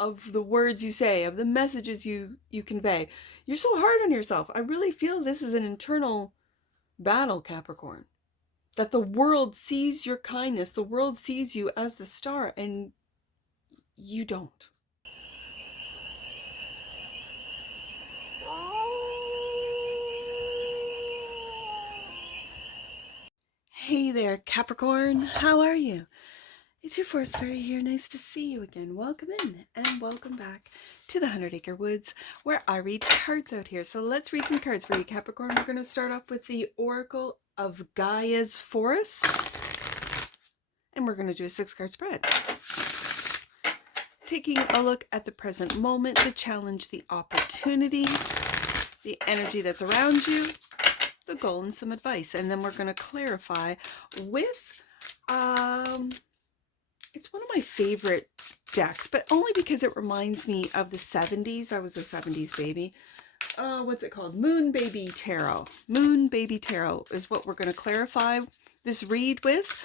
of the words you say, of the messages you convey. You're so hard on yourself. I really feel this is an internal battle, Capricorn. That the world sees your kindness, the world sees you as the star, and you don't. Hey there, Capricorn. How are you? It's your forest fairy here. Nice to see you again. Welcome in and welcome back to the 100 Acre Woods, where I read cards out here. So let's read some cards for you, Capricorn. We're going to start off with the Oracle of Gaia's Forest, and we're going to do a 6-card spread. Taking a look at the present moment, the challenge, the opportunity, the energy that's around you, the goal, and some advice. And then we're going to clarify with it's one of my favorite decks, but only because it reminds me of the 70s. I was a 70s baby. What's it called? Moon Baby Tarot. Moon Baby Tarot is what we're going to clarify this read with.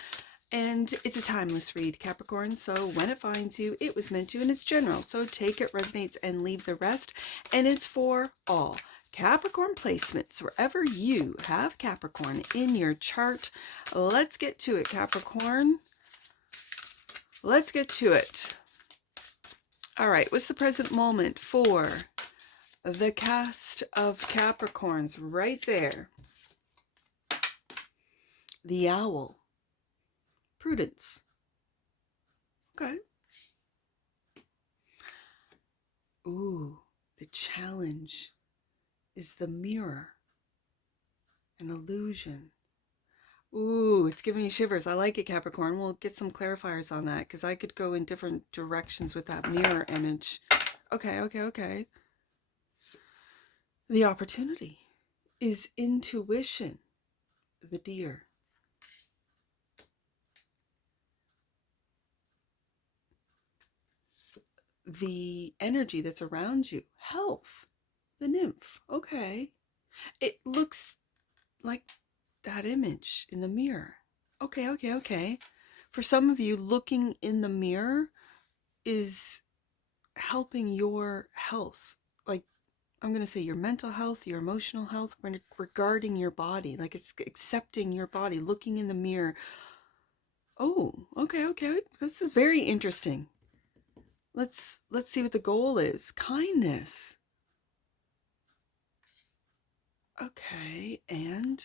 And it's a timeless read, Capricorn. So when it finds you, it was meant to, and it's general. So take it, resonates, and leave the rest. And it's for all Capricorn placements, wherever you have Capricorn in your chart. Let's get to it, Capricorn. Let's get to it. All right, what's the present moment for the cast of Capricorns right there? The Owl. Prudence. Okay. Ooh, the challenge is the Mirror. An illusion. Ooh, it's giving me shivers. I like it, Capricorn. We'll get some clarifiers on that because I could go in different directions with that mirror image. Okay. The opportunity is intuition. The Deer. The energy that's around you. Health. The Nymph. Okay. It looks like that image in the mirror. Okay. For some of you, looking in the mirror is helping your health. Like, I'm going to say your mental health, your emotional health, regarding your body. Like, it's accepting your body, looking in the mirror. Oh, okay. This is very interesting. Let's see what the goal is. Kindness. Okay, and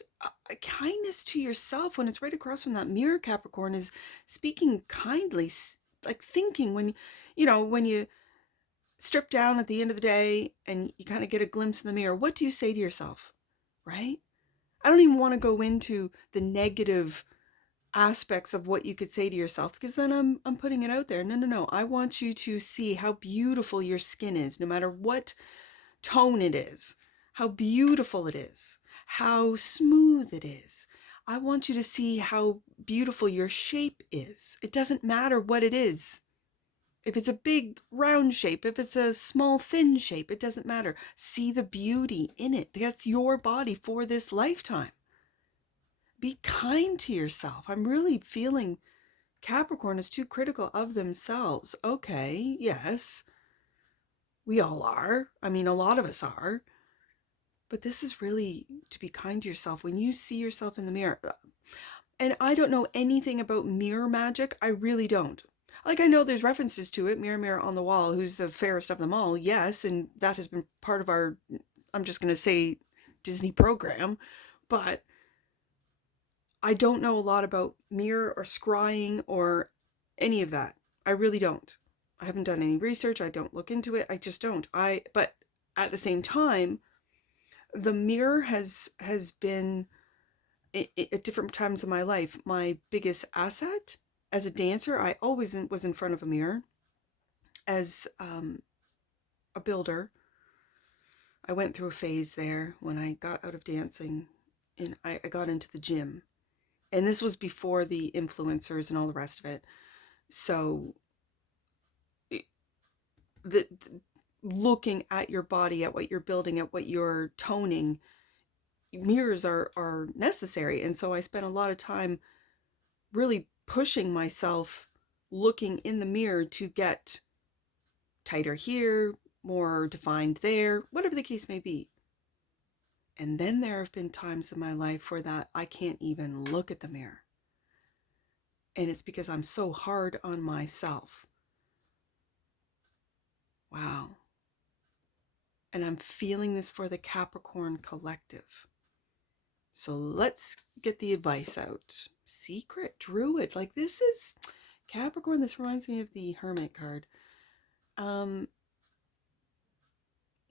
kindness to yourself when it's right across from that mirror, Capricorn, is speaking kindly, like thinking when you strip down at the end of the day and you kind of get a glimpse in the mirror, what do you say to yourself, right? I don't even want to go into the negative aspects of what you could say to yourself because then I'm putting it out there. No. I want you to see how beautiful your skin is, no matter what tone it is. How beautiful it is, how smooth it is. I want you to see how beautiful your shape is. It doesn't matter what it is. If it's a big round shape, if it's a small thin shape, it doesn't matter. See the beauty in it. That's your body for this lifetime. Be kind to yourself. I'm really feeling Capricorn is too critical of themselves. Okay, yes. We all are. I mean, a lot of us are. But this is really to be kind to yourself when you see yourself in the mirror. And I don't know anything about mirror magic. I really don't. Like, I know there's references to it. Mirror, mirror on the wall, who's the fairest of them all? Yes, and that has been part of our, I'm just going to say, Disney program. But I don't know a lot about mirror or scrying or any of that. I really don't. I haven't done any research. I don't look into it. I just don't. But at the same time, the mirror has been, at different times of my life, my biggest asset. As a dancer, I always was in front of a mirror. As a builder, I went through a phase there when I got out of dancing and I got into the gym. And this was before the influencers and all the rest of it. So the looking at your body, at what you're building, at what you're toning, mirrors are necessary. And so I spent a lot of time really pushing myself, looking in the mirror to tighter here, more defined there, whatever the case may be. And then there have been times in my life where that I can't even look at the mirror. And it's because I'm so hard on myself. Wow. And I'm feeling this for the Capricorn collective. So let's get the advice out. Secret Druid. Like, this is Capricorn. This reminds me of the Hermit card.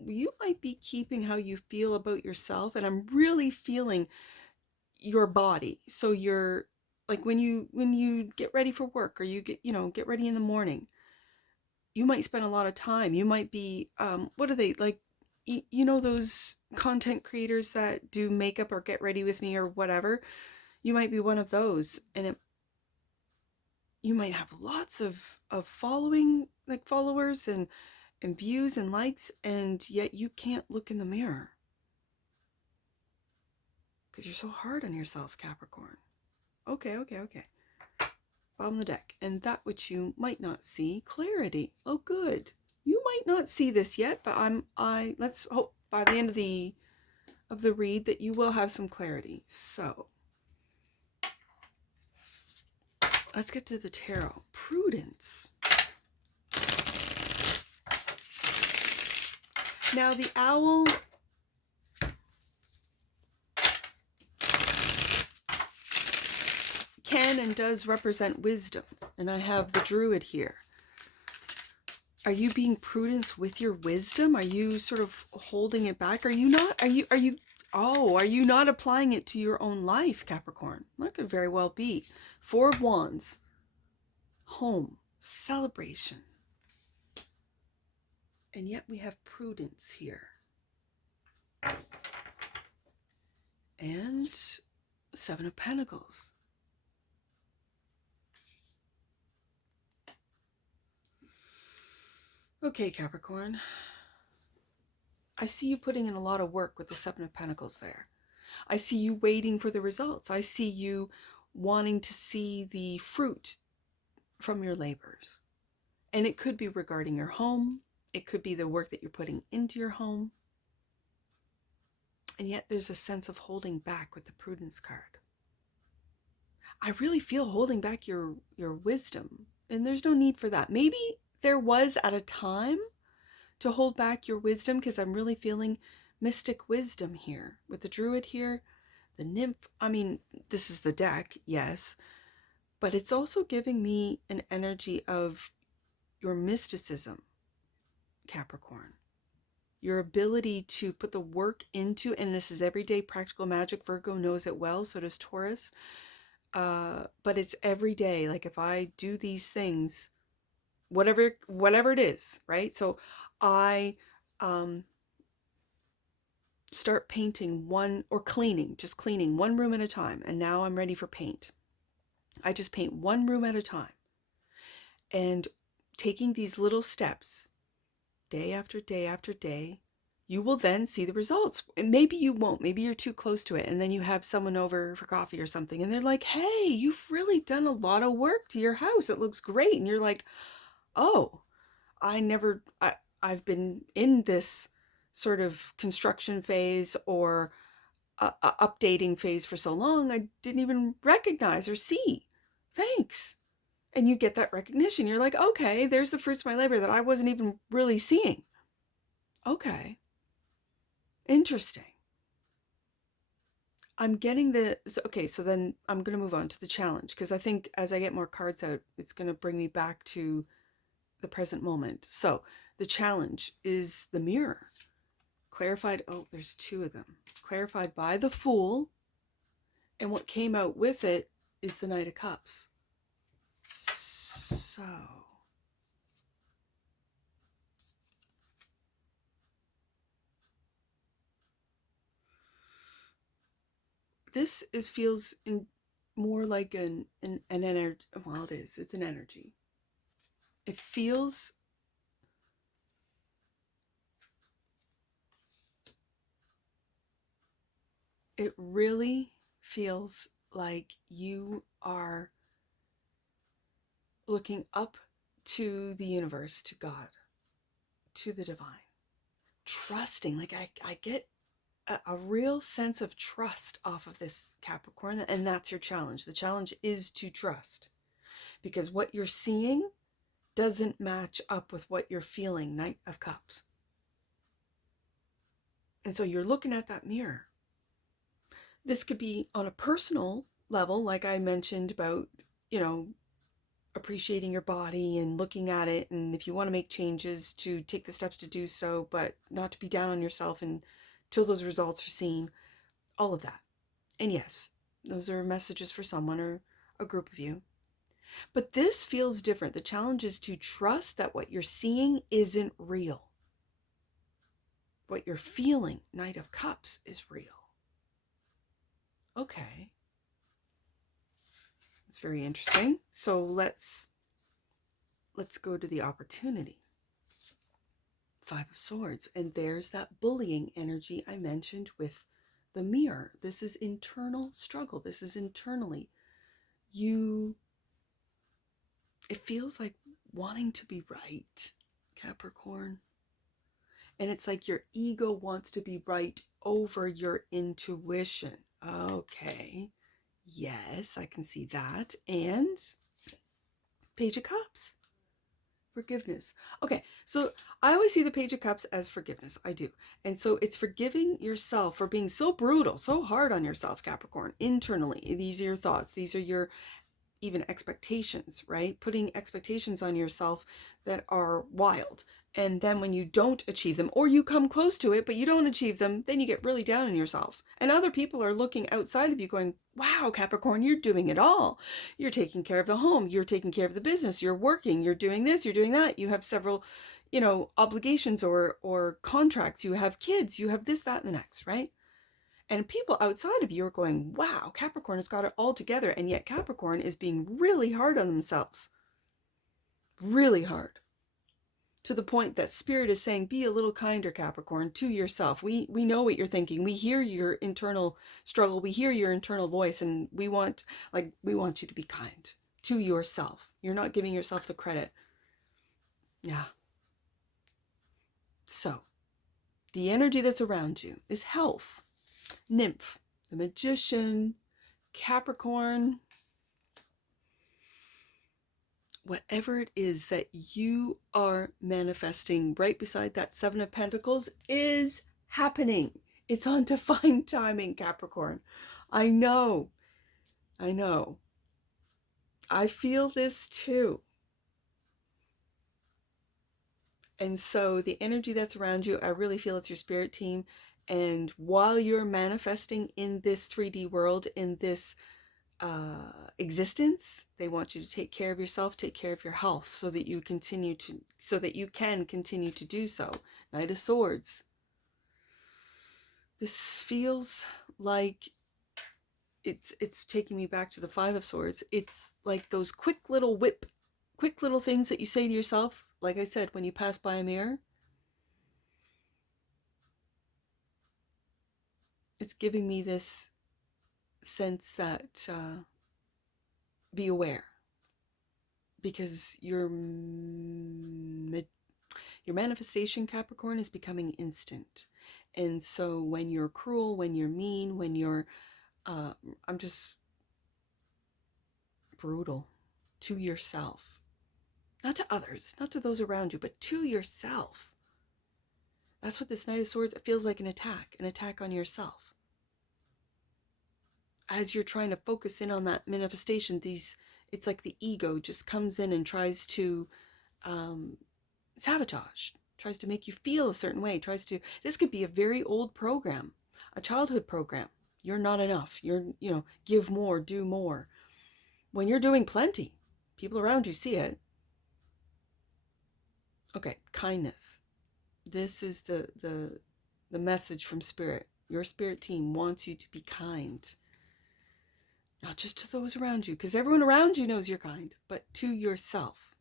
You might be keeping how you feel about yourself. And I'm really feeling your body. So you're like, when you get ready for work, or you get ready in the morning, you might spend a lot of time. You might be, what are they like? Those content creators that do makeup or get ready with me or whatever. You might be one of those, and you might have lots of followers and views and likes, and yet you can't look in the mirror because you're so hard on yourself, Capricorn. Okay. Bottom of the deck. And that which you might not see, clarity. Oh, good. You might not see this yet, but let's hope by the end of the read that you will have some clarity. So let's get to the tarot. Prudence. Now the owl can and does represent wisdom. And I have the Druid here. Are you being prudent with your wisdom? Are you sort of holding it back? Are you not? Are you not applying it to your own life, Capricorn? That could very well be. Four of Wands. Home. Celebration. And yet we have prudence here. And Seven of Pentacles. Okay, Capricorn. I see you putting in a lot of work with the Seven of Pentacles there. I see you waiting for the results. I see you wanting to see the fruit from your labors. And it could be regarding your home. It could be the work that you're putting into your home. And yet there's a sense of holding back with the Prudence card. I really feel holding back your wisdom. And there's no need for that. Maybe there was at a time to hold back your wisdom, because I'm really feeling mystic wisdom here. With the Druid here, the Nymph, I mean, this is the deck, yes. But it's also giving me an energy of your mysticism, Capricorn. Your ability to put the work into, and this is everyday practical magic. Virgo knows it well, so does Taurus. But it's every day. Like, if I do these things, whatever it is, right? So I start painting just cleaning one room at a time. And now I'm ready for paint. I just paint one room at a time. And taking these little steps, day after day after day, you will then see the results. And maybe you won't. Maybe you're too close to it. And then you have someone over for coffee or something, and they're like, hey, you've really done a lot of work to your house. It looks great. And you're like, oh, I've been in this sort of construction phase or updating phase for so long, I didn't even recognize or see. Thanks. And you get that recognition. You're like, okay, there's the fruits of my labor that I wasn't even really seeing. Okay. Interesting. I'm getting okay, so then I'm going to move on to the challenge, because I think as I get more cards out, it's going to bring me back to the present moment. So the challenge is the mirror. Clarified, there's two of them. Clarified by the Fool, and what came out with it is the Knight of Cups. So this feels more like an energy. Well, it's an energy. It feels it really feels like you are looking up to the universe, to God, to the divine. Trusting, like I get a real sense of trust off of this, Capricorn, and that's your challenge. The challenge is to trust, because what you're seeing doesn't match up with what you're feeling, Knight of Cups. And so you're looking at that mirror. This could be on a personal level, like I mentioned about, appreciating your body and looking at it, and if you want to make changes, to take the steps to do so, but not to be down on yourself until those results are seen, all of that. And yes, those are messages for someone or a group of you. But this feels different. The challenge is to trust that what you're seeing isn't real. What you're feeling, Knight of Cups, is real. Okay. It's very interesting. So let's go to the opportunity. Five of Swords. And there's that bullying energy I mentioned with the mirror. This is internal struggle. This is internally. It feels like wanting to be right, Capricorn. And it's like your ego wants to be right over your intuition. Okay. Yes, I can see that. And Page of Cups. Forgiveness. Okay, so I always see the Page of Cups as forgiveness. I do. And so it's forgiving yourself for being so brutal, so hard on yourself, Capricorn, internally. These are your thoughts. These are your even expectations, right? Putting expectations on yourself that are wild. And then when you don't achieve them, or you come close to it, but you don't achieve them, then you get really down on yourself. And other people are looking outside of you going, wow, Capricorn, you're doing it all. You're taking care of the home. You're taking care of the business. You're working. You're doing this. You're doing that. You have several, obligations or contracts. You have kids. You have this, that, and the next, right? And people outside of you are going, wow, Capricorn has got it all together. And yet Capricorn is being really hard on themselves. Really hard. To the point that Spirit is saying, be a little kinder, Capricorn, to yourself. We know what you're thinking. We hear your internal struggle. We hear your internal voice. And we want you to be kind to yourself. You're not giving yourself the credit. Yeah. So, the energy that's around you is health. Nymph, the Magician, Capricorn, whatever it is that you are manifesting right beside that Seven of Pentacles is happening. It's on divine timing, Capricorn. I know. I feel this too. And so the energy that's around you, I really feel it's your spirit team. And while you're manifesting in this 3D world, in this existence, they want you to take care of yourself, take care of your health, so that you can continue to do so. Knight of Swords. This feels like it's taking me back to the Five of Swords. It's like those quick little things that you say to yourself. Like I said, when you pass by a mirror, it's giving me this sense that be aware, because your manifestation, Capricorn, is becoming instant. And so when you're cruel, when you're mean, when you're I'm just brutal to yourself, not to others, not to those around you, but to yourself. That's what this Knight of Swords, it feels like an attack on yourself. As you're trying to focus in on that manifestation, it's like the ego just comes in and tries to sabotage, tries to make you feel a certain way, this could be a very old program, a childhood program. You're not enough. Give more, do more. When you're doing plenty, people around you see it. Okay, kindness. This is the message from Spirit. Your spirit team wants you to be kind. Not just to those around you, because everyone around you knows you're kind, but to yourself.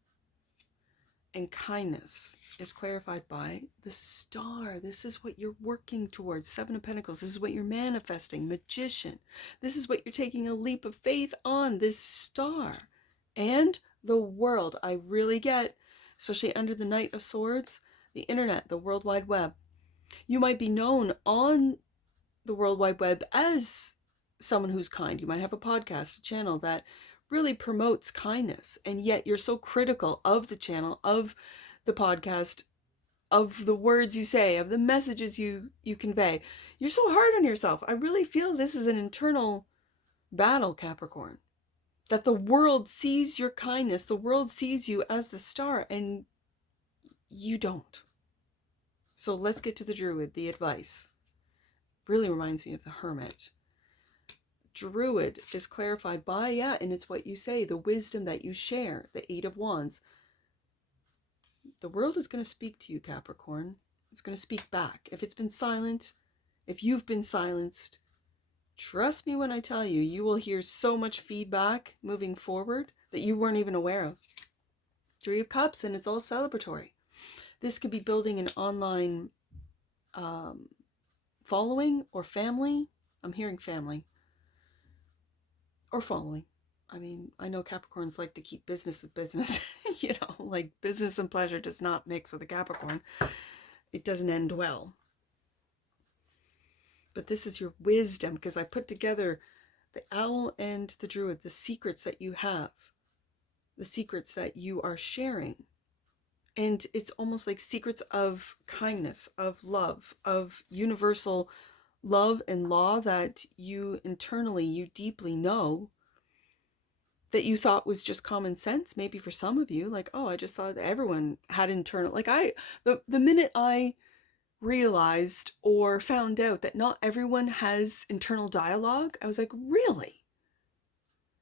And kindness is clarified by the Star. This is what you're working towards. Seven of Pentacles. This is what you're manifesting. Magician. This is what you're taking a leap of faith on. This Star. And the World. I really get, especially under the Knight of Swords, the internet, the World Wide Web. You might be known on the World Wide Web as someone who's kind. You might have a podcast, a channel that really promotes kindness, and yet you're so critical of the channel, of the podcast, of the words you say, of the messages you convey. You're so hard on yourself. I really feel this is an internal battle, Capricorn, that the world sees your kindness, the world sees you as the star, and you don't. So let's get to the Druid, the advice. Really reminds me of the Hermit. Druid is clarified by, and it's what you say, the wisdom that you share, the Eight of Wands. The world is going to speak to you, Capricorn. It's going to speak back. If it's been silent, if you've been silenced, trust me when I tell you, you will hear so much feedback moving forward that you weren't even aware of. Three of Cups, and it's all celebratory. This could be building an online following or family. I'm hearing family. Or following. I mean, I know Capricorns like to keep business of business. You know, like business and pleasure does not mix with a Capricorn. It doesn't end well. But this is your wisdom, because I put together the Owl and the Druid, the secrets that you have, the secrets that you are sharing. And it's almost like secrets of kindness, of love, of universal love and law that you internally, you deeply know, that you thought was just common sense. Maybe for some of you, like, oh, I just thought that everyone had internal, like the minute I realized or found out that not everyone has internal dialogue, I was like, really?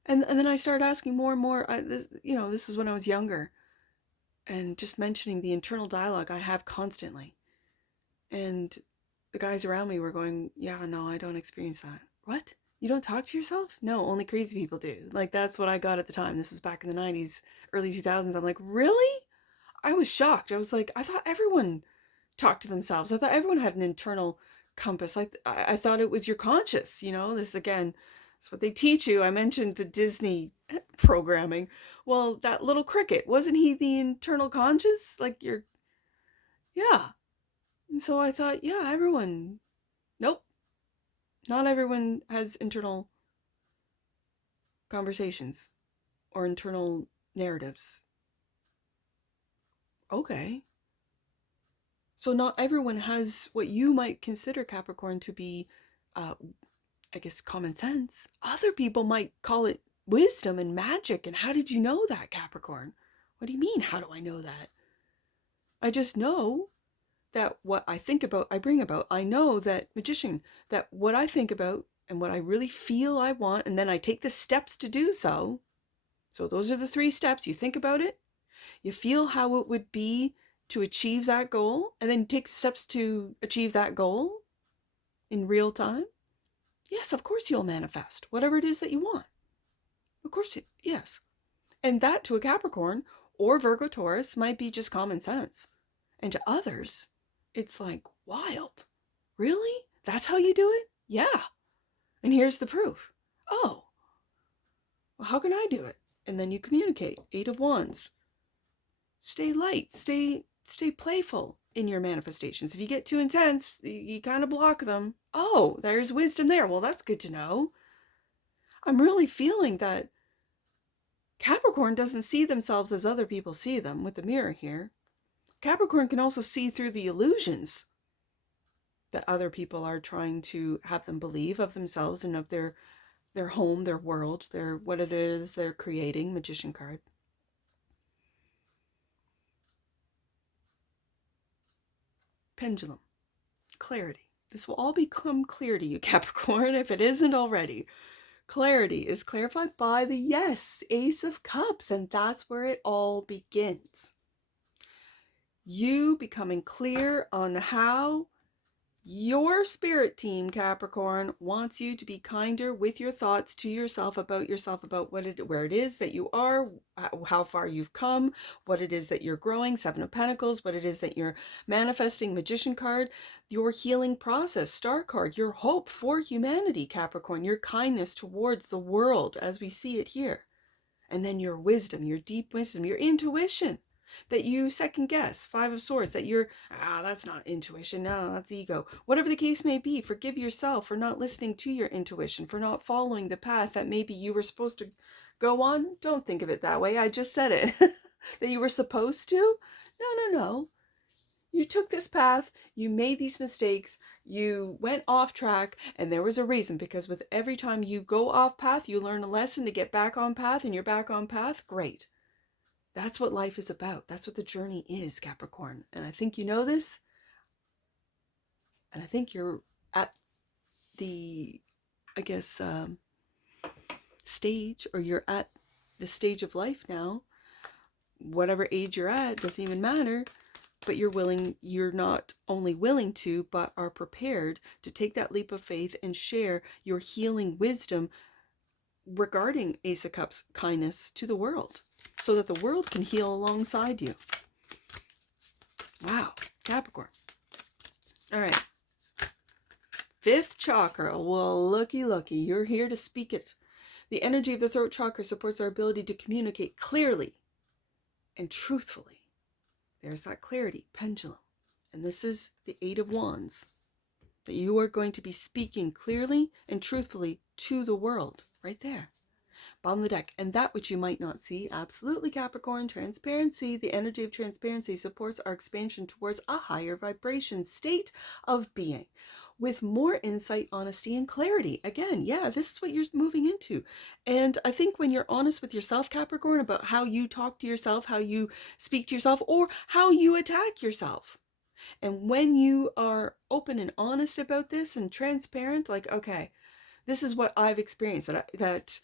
And then I started asking more and more. This is when I was younger, and just mentioning the internal dialogue I have constantly. And the guys around me were going, yeah, no, I don't experience that. What? You don't talk to yourself? No, only crazy people do. Like, that's what I got at the time. This was back in the 90s, early 2000s. I'm like, really? I was shocked. I was like, I thought everyone talked to themselves. I thought everyone had an internal compass. I thought it was your conscious, this again, it's what they teach you. I mentioned the Disney programming. Well, that little cricket, wasn't he the internal conscious? Like yeah. And so I thought, yeah, everyone, nope. Not everyone has internal conversations or internal narratives. Okay. So not everyone has what you might consider, Capricorn, to be, I guess, common sense. Other people might call it wisdom and magic. And how did you know that, Capricorn? What do you mean, how do I know that? I just know that what I think about, I bring about. I know that, magician, that what I think about and what I really feel I want, and then I take the steps to do so. So those are the 3 steps. You think about it, you feel how it would be to achieve that goal, and then take steps to achieve that goal in real time. Yes, of course you'll manifest whatever it is that you want. Of course, yes. And that to a Capricorn or Virgo Taurus might be just common sense. And to others, it's like, wild. Really? That's how you do it? Yeah. And here's the proof. Oh, well, how can I do it? And then you communicate. 8 of Wands. Stay light. Stay playful in your manifestations. If you get too intense, you kind of block them. Oh, there's wisdom there. Well, that's good to know. I'm really feeling that Capricorn doesn't see themselves as other people see them with the mirror here. Capricorn can also see through the illusions that other people are trying to have them believe of themselves and of their home, their world, what it is they're creating. Magician card. Pendulum. Clarity. This will all become clear to you, Capricorn, if it isn't already. Clarity is clarified by the Ace of Cups, and that's where it all begins. You becoming clear on how your spirit team, Capricorn, wants you to be kinder with your thoughts to yourself, about where it is that you are, how far you've come, what it is that you're growing, 7 of Pentacles, what it is that you're manifesting, Magician card, your healing process, Star card, your hope for humanity, Capricorn, your kindness towards the world as we see it here. And then your wisdom, your deep wisdom, your intuition. that you second guess, Five of Swords, that you're, that's not intuition, no, that's ego. Whatever the case may be, forgive yourself for not listening to your intuition, for not following the path that maybe you were supposed to go on. Don't think of it that way. I just said it. That you were supposed to? No. You took this path, you made these mistakes, you went off track, and there was a reason, because with every time you go off path, you learn a lesson to get back on path, and you're back on path. Great. That's what life is about. That's what the journey is, Capricorn. And I think you know this. And I think you're at the, I guess, stage, or you're at the stage of life now. Whatever age you're at, doesn't even matter. But you're not only willing to, but are prepared to take that leap of faith and share your healing wisdom regarding Ace of Cups kindness to the world, so that the world can heal alongside you. Wow, Capricorn. All right. Fifth chakra. Well, looky, you're here to speak it. The energy of the throat chakra supports our ability to communicate clearly and truthfully. There's that clarity, pendulum. And this is the Eight of Wands. That you are going to be speaking clearly and truthfully to the world. Right there. Bottom of the deck. And that which you might not see, absolutely, Capricorn, transparency. The energy of transparency supports our expansion towards a higher vibration state of being, with more insight, honesty, and clarity. Again, yeah, this is what you're moving into. And I think when you're honest with yourself, Capricorn, about how you talk to yourself, how you speak to yourself, or how you attack yourself, and when you are open and honest about this and transparent, like, okay, this is what I've experienced, that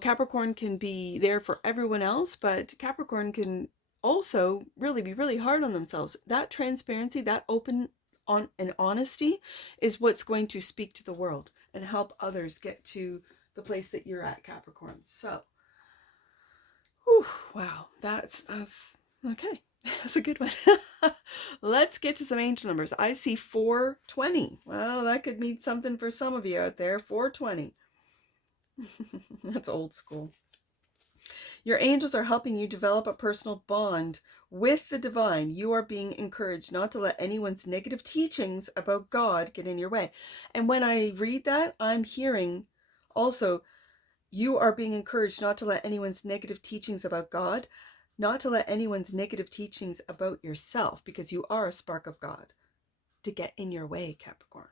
Capricorn can be there for everyone else, but Capricorn can also really be really hard on themselves. That transparency, that open and honesty is what's going to speak to the world and help others get to the place that you're at, Capricorn. So, whew, wow, that's okay. That's a good one. Let's get to some angel numbers. I see 420. Well, that could mean something for some of you out there. 420. That's old school. Your angels are helping you develop a personal bond with the divine. You are being encouraged not to let anyone's negative teachings about God get in your way. And when I read that, I'm hearing also, you are being encouraged not to let anyone's negative teachings about God, not to let anyone's negative teachings about yourself, because you are a spark of God, to get in your way, Capricorn.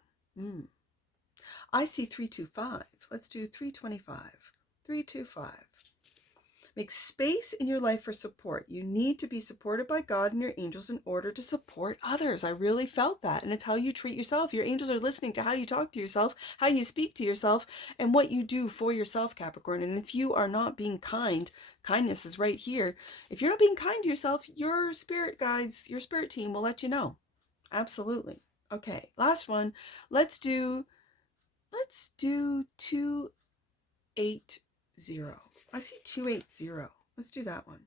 I see 325. Let's do 325. 325. Make space in your life for support. You need to be supported by God and your angels in order to support others. I really felt that. And it's how you treat yourself. Your angels are listening to how you talk to yourself, how you speak to yourself, and what you do for yourself, Capricorn. And if you are not being kind, kindness is right here. If you're not being kind to yourself, your spirit guides, your spirit team will let you know. Absolutely. Okay, last one. Let's do 280. I see 280. Let's do that one.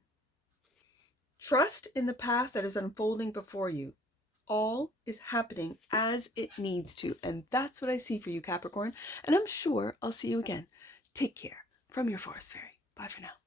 Trust in the path that is unfolding before you. All is happening as it needs to. And that's what I see for you, Capricorn. And I'm sure I'll see you again. Take care. From your Forest Fairy. Bye for now.